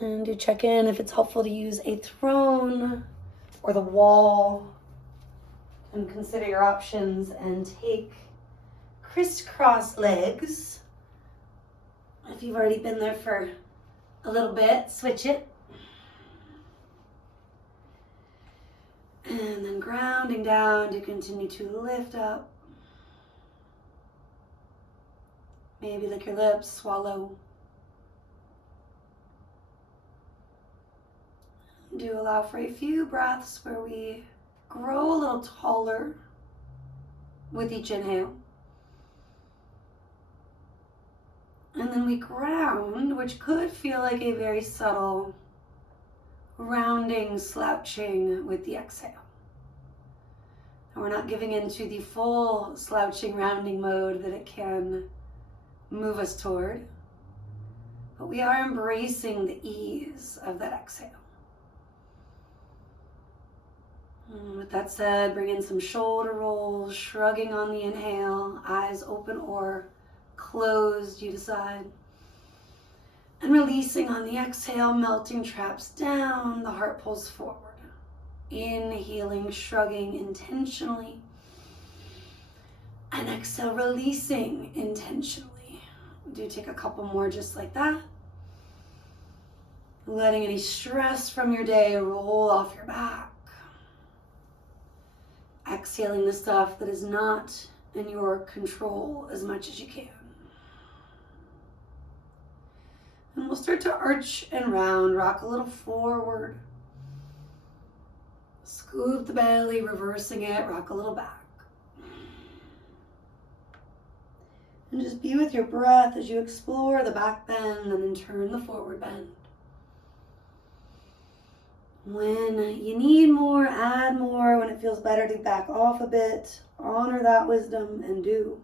And do check in if it's helpful to use a throne or the wall. And consider your options and take crisscross legs. If you've already been there for a little bit, switch it. And then grounding down to continue to lift up. Maybe lick your lips, swallow. Do allow for a few breaths where we grow a little taller with each inhale. And then we ground, which could feel like a very subtle rounding, slouching with the exhale. And we're not giving into the full slouching, rounding mode that it can move us toward, but we are embracing the ease of that exhale. And with that said, bring in some shoulder rolls, shrugging on the inhale, eyes open or closed, you decide. And releasing on the exhale, melting traps down, the heart pulls forward. Inhaling, shrugging intentionally. And exhale, releasing intentionally. Do take a couple more just like that. Letting any stress from your day roll off your back. Exhaling the stuff that is not in your control as much as you can. And we'll start to arch and round, rock a little forward. Scoop the belly, reversing it, rock a little back. And just be with your breath as you explore the back bend and then turn the forward bend. When you need more, add more. When it feels better to back off a bit, honor that wisdom and do.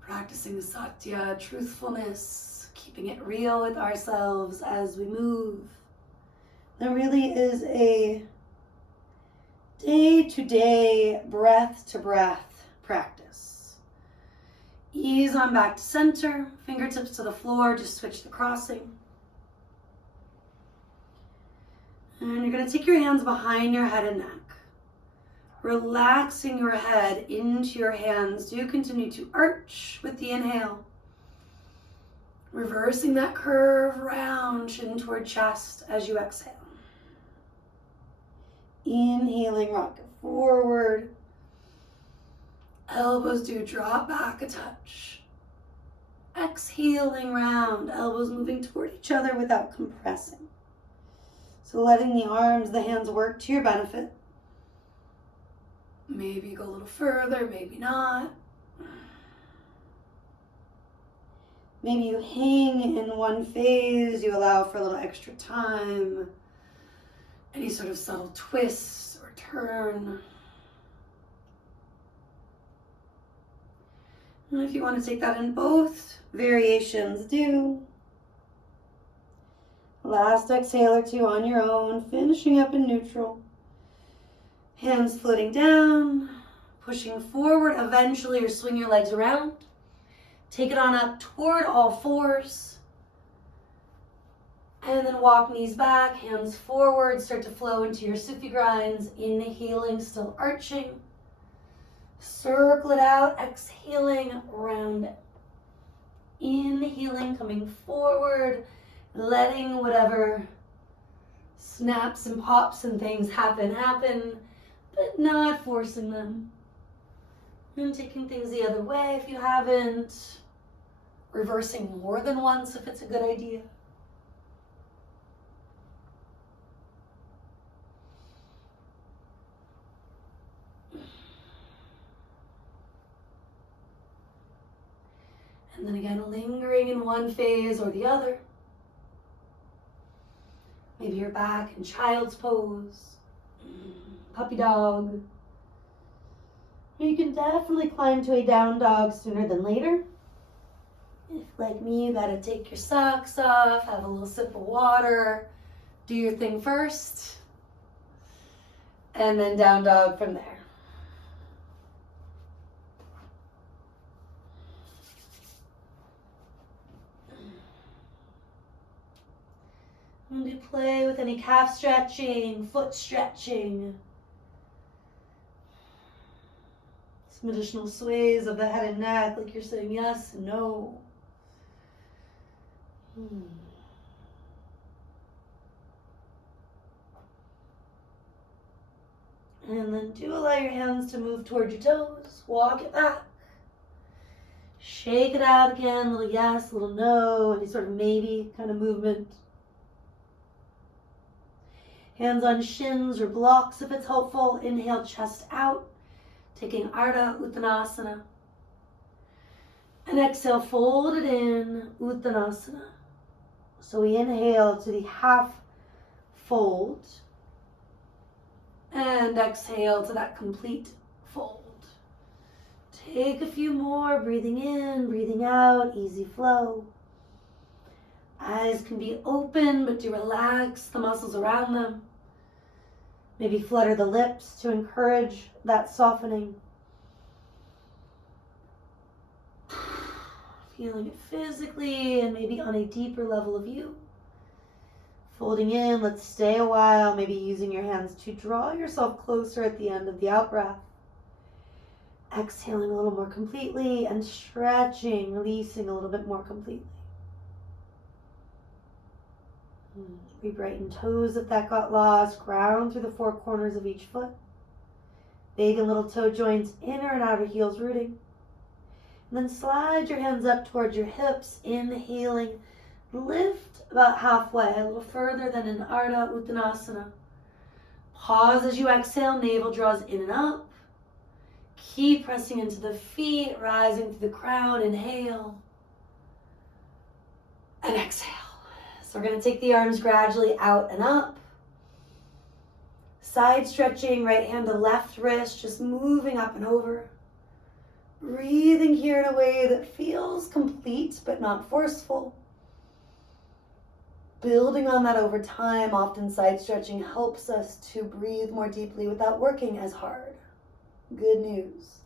Practicing the satya, truthfulness, keeping it real with ourselves as we move. There really is a day-to-day, breath-to-breath practice. Ease on back to center, fingertips to the floor, just switch the crossing. And you're going to take your hands behind your head and neck. Relaxing your head into your hands. Do continue to arch with the inhale. Reversing that curve round, chin toward chest as you exhale. Inhaling, rock it forward. Elbows do drop back a touch. Exhaling round, elbows moving toward each other without compressing. So letting the arms, the hands work to your benefit. Maybe go a little further, maybe not. Maybe you hang in one phase, you allow for a little extra time. Any sort of subtle twist or turn. And if you want to take that in both variations, do. Last exhale or two on your own, finishing up in neutral. Hands floating down, pushing forward eventually, or swing your legs around. Take it on up toward all fours. And then walk knees back, hands forward, start to flow into your Sufi grinds. Inhaling, still arching. Circle it out, exhaling, round it. Inhaling, coming forward, letting whatever snaps and pops and things happen, but not forcing them. And taking things the other way if you haven't. Reversing more than once if it's a good idea. And then again, lingering in one phase or the other. Maybe you're back in child's pose, puppy dog. Or you can definitely climb to a down dog sooner than later. If, like me, you gotta take your socks off, have a little sip of water, do your thing first, and then down dog from there. And do play with any calf stretching, foot stretching. Some additional sways of the head and neck, like you're saying yes and no. And then do allow your hands to move toward your toes. Walk it back. Shake it out again. Little yes, little no, any sort of maybe kind of movement. Hands on shins or blocks if it's helpful. Inhale, chest out. Taking Ardha Uttanasana. And exhale, fold it in, Uttanasana. So we inhale to the half fold. And exhale to that complete fold. Take a few more, breathing in, breathing out, easy flow. Eyes can be open, but do relax the muscles around them. Maybe flutter the lips to encourage that softening. Feeling it physically and maybe on a deeper level of you. Folding in, let's stay a while, maybe using your hands to draw yourself closer at the end of the out-breath. Exhaling a little more completely and stretching, releasing a little bit more completely. Re-brighten toes if that got lost. Ground through the four corners of each foot. Big and little toe joints, inner and outer heels rooting. And then slide your hands up towards your hips, inhaling. Lift about halfway, a little further than in Ardha Uttanasana. Pause as you exhale, navel draws in and up. Keep pressing into the feet, rising through the crown. Inhale. And exhale. So we're going to take the arms gradually out and up. Side stretching, right hand to left wrist, just moving up and over. Breathing here in a way that feels complete but not forceful. Building on that over time, often side stretching helps us to breathe more deeply without working as hard. Good news.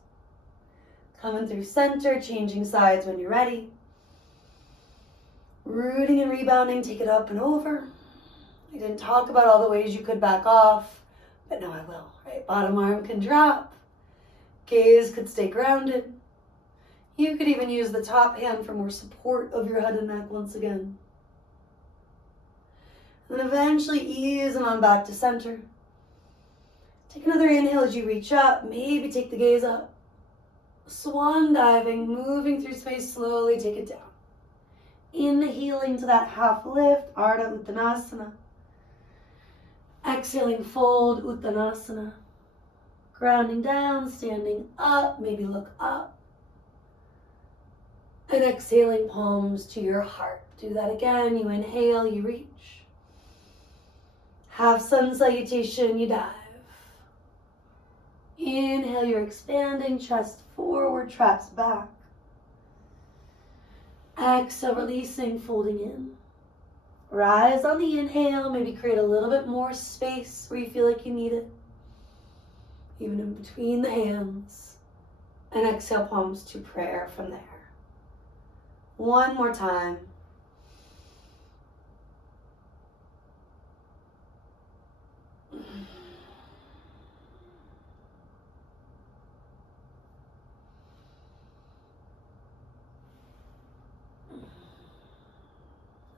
Coming through center, changing sides when you're ready. Rooting and rebounding, take it up and over. I didn't talk about all the ways you could back off, but now I will, right? Bottom arm can drop. Gaze could stay grounded. You could even use the top hand for more support of your head and neck once again. And then eventually easing on back to center. Take another inhale as you reach up. Maybe take the gaze up. Swan diving, moving through space slowly, take it down. Inhaling to that half lift, Ardha Uttanasana. Exhaling, fold, Uttanasana. Grounding down, standing up, maybe look up. And exhaling, palms to your heart. Do that again. You inhale, you reach. Half sun salutation, you dive. Inhale, you're expanding, chest forward, traps back. Exhale, releasing, folding in. Rise on the inhale, maybe create a little bit more space where you feel like you need it. Even in between the hands. And exhale, palms to prayer from there. One more time.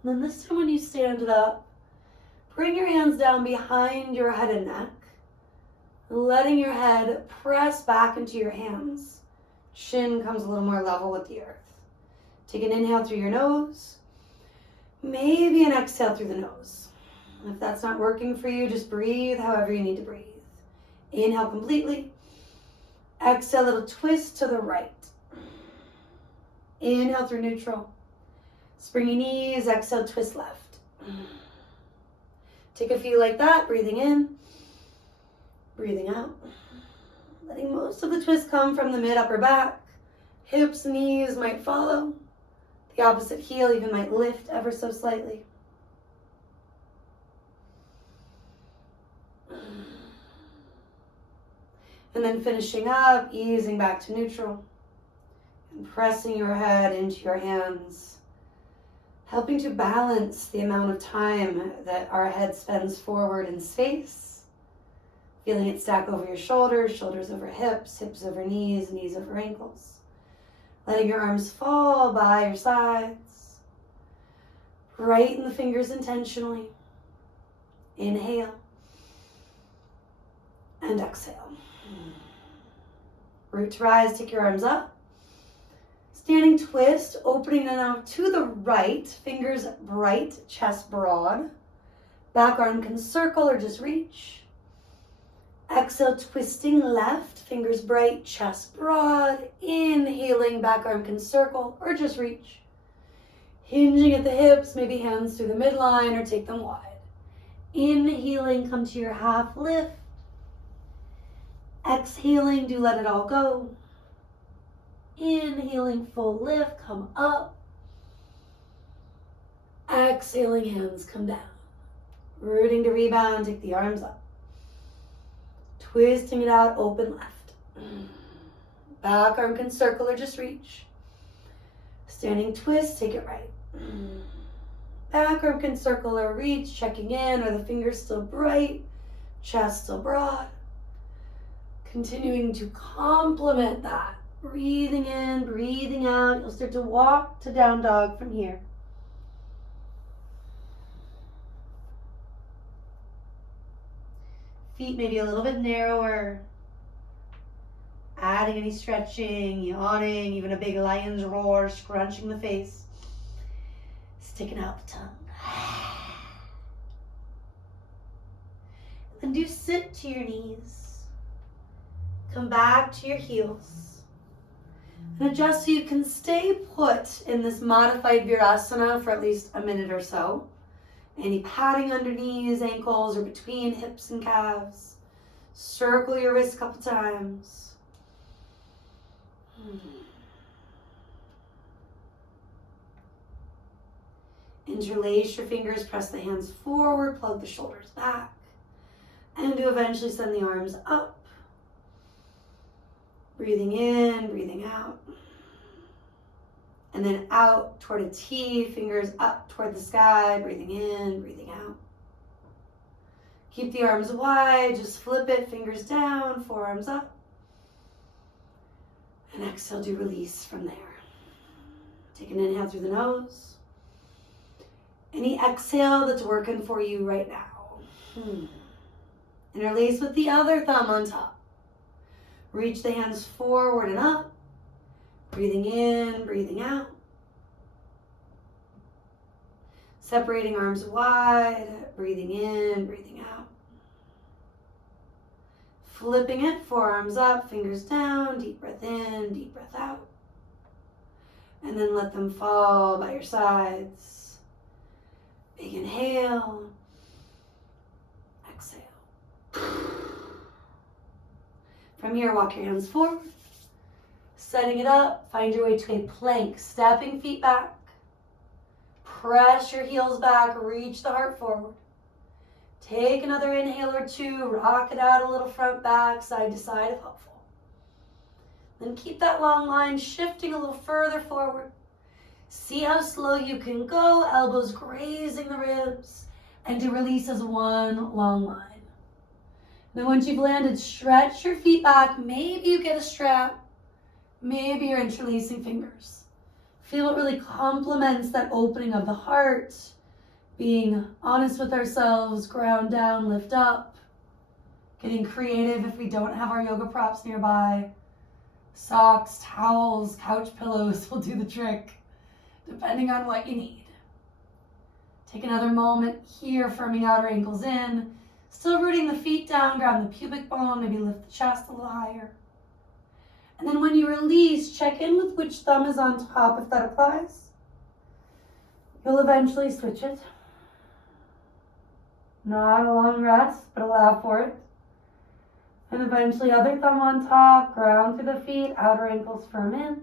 And then this time when you stand it up, bring your hands down behind your head and neck, letting your head press back into your hands. Shin comes a little more level with the earth. Take an inhale through your nose, maybe an exhale through the nose. If that's not working for you, just breathe however you need to breathe. Inhale completely. Exhale, little twist to the right. Inhale through neutral. Springy knees, exhale, twist left. Take a few like that, breathing in, breathing out. Letting most of the twist come from the mid-upper back. Hips, knees might follow. The opposite heel even might lift ever so slightly. And then finishing up, easing back to neutral. And pressing your head into your hands. helping to balance the amount of time that our head spends forward in space, feeling it stack over your shoulders, shoulders over hips, hips over knees, knees over ankles. Letting your arms fall by your sides. Brighten the fingers intentionally. Inhale and exhale. Root to rise, take your arms up. Standing twist, opening them out to the right, fingers bright, chest broad. Back arm can circle or just reach. Exhale, twisting left, fingers bright, chest broad. Inhaling, back arm can circle or just reach. Hinging at the hips, maybe hands through the midline or take them wide. Inhaling, come to your half lift. Exhaling, do let it all go. Inhaling, full lift, come up. Exhaling, hands come down. Rooting to rebound, take the arms up. Twisting it out, open left. Back arm can circle or just reach. Standing twist, take it right. Back arm can circle or reach, checking in, are the fingers still bright, chest still broad. Continuing to complement that. Breathing in, breathing out. You'll start to walk to down dog from here. Feet maybe a little bit narrower. Adding any stretching, yawning, even a big lion's roar, scrunching the face. Sticking out the tongue. And do sit to your knees. Come back to your heels. And adjust so you can stay put in this modified virasana for at least a minute or so. Any padding under knees, ankles, or between hips and calves. Circle your wrists a couple times. Interlace your fingers, press the hands forward, plug the shoulders back. And do eventually send the arms up. Breathing in, breathing out. And then out toward a T, fingers up toward the sky, breathing in, breathing out. Keep the arms wide, just flip it, fingers down, forearms up. And exhale, do release from there. Take an inhale through the nose. Any exhale that's working for you right now. Interlace with the other thumb on top. Reach the hands forward and up. Breathing in, breathing out. Separating arms wide, breathing in, breathing out. Flipping it, forearms up, fingers down, deep breath in, deep breath out. And then let them fall by your sides. Big inhale. Exhale. From here, walk your hands forward. Setting it up, find your way to a plank. Stepping feet back. Press your heels back, reach the heart forward. Take another inhale or two, rock it out a little front back, side to side if helpful. Then keep that long line shifting a little further forward. See how slow you can go, elbows grazing the ribs, and to release as one long line. Then once you've landed, stretch your feet back. Maybe you get a strap. Maybe you're interlacing fingers. Feel what really complements that opening of the heart. Being honest with ourselves, ground down, lift up. Getting creative if we don't have our yoga props nearby. Socks, towels, couch pillows will do the trick, depending on what you need. Take another moment here, firming outer ankles in. Still rooting the feet down, ground the pubic bone, maybe lift the chest a little higher. And then when you release, check in with which thumb is on top if that applies. You'll eventually switch it. Not a long rest, but allow for it. And eventually other thumb on top, ground through the feet, outer ankles firm in.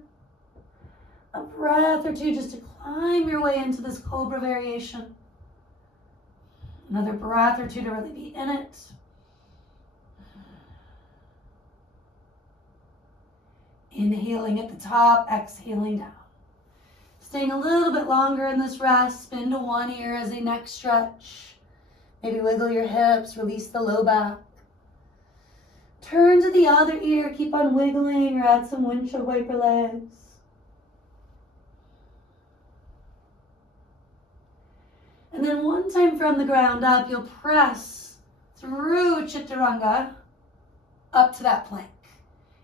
A breath or two just to climb your way into this cobra variation. Another breath or two to really be in it. Inhaling at the top, exhaling down. Staying a little bit longer in this rest, spin to one ear as a neck stretch. Maybe wiggle your hips, release the low back. Turn to the other ear, keep on wiggling, or add some windshield wiper legs. And then one time from the ground up, you'll press through Chaturanga up to that plank.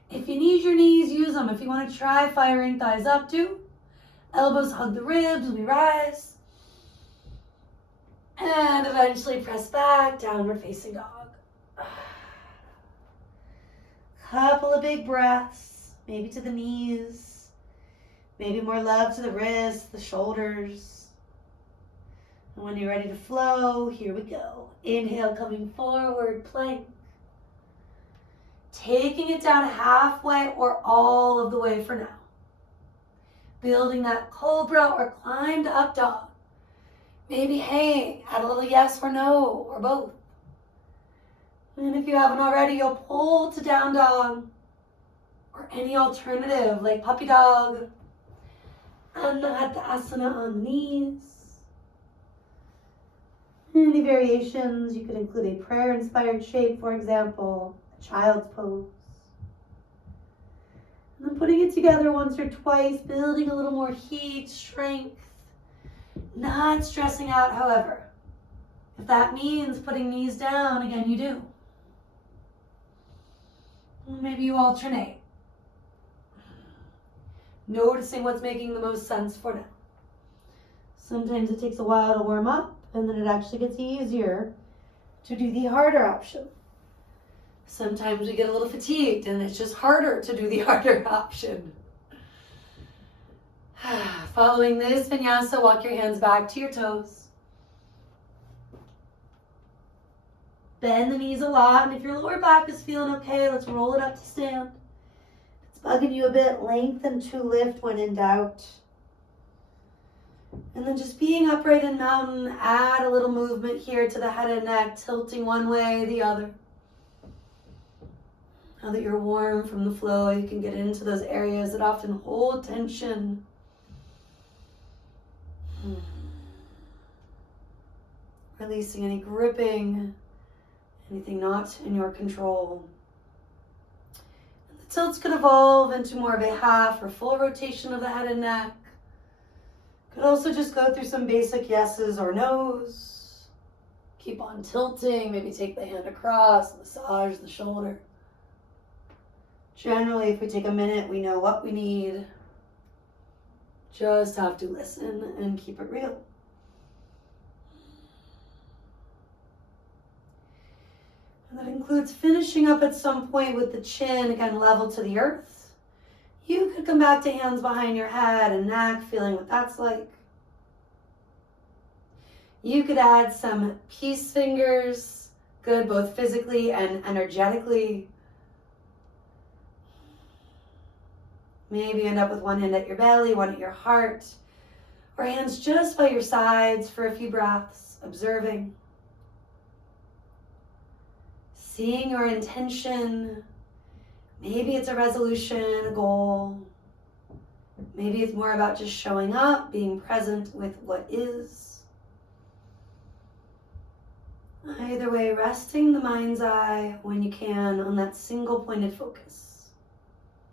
If you need your knees, use them. If you want to try firing thighs up too, elbows hug the ribs, we rise. And eventually press back, downward facing dog. Couple of big breaths, maybe to the knees, maybe more love to the wrists, the shoulders. And when you're ready to flow, here we go. Inhale, coming forward, plank. Taking it down halfway or all of the way for now. Building that cobra or climb to up dog. Maybe hang, add a little yes or no, or both. And if you haven't already, you'll pull to down dog or any alternative like puppy dog. Anahata on the knees. Any variations, you could include a prayer-inspired shape, for example, a child's pose. And then putting it together once or twice, building a little more heat, strength. Not stressing out, however. If that means putting knees down, again, you do. Maybe you alternate. Noticing what's making the most sense for now. Sometimes it takes a while to warm up, and then it actually gets easier to do the harder option. Sometimes we get a little fatigued, and it's just harder to do the harder option. Following this vinyasa, walk your hands back to your toes. Bend the knees a lot, and if your lower back is feeling okay, let's roll it up to stand. If it's bugging you a bit, lengthen to lift when in doubt. And then just being upright in mountain, add a little movement here to the head and neck, tilting one way, the other. Now that you're warm from the flow, you can get into those areas that often hold tension. Releasing any gripping, anything not in your control. And the tilts could evolve into more of a half or full rotation of the head and neck. Could also just go through some basic yeses or nos. Keep on tilting, maybe take the hand across, massage the shoulder. Generally, if we take a minute, we know what we need. Just have to listen and keep it real. And that includes finishing up at some point with the chin, again, level to the earth. You could come back to hands behind your head and neck, feeling what that's like. You could add some peace fingers, good both physically and energetically. Maybe end up with one hand at your belly, one at your heart, or hands just by your sides for a few breaths, observing. Seeing your intention. Maybe it's a resolution, a goal. Maybe it's more about just showing up, being present with what is. Either way, resting the mind's eye when you can on that single pointed focus.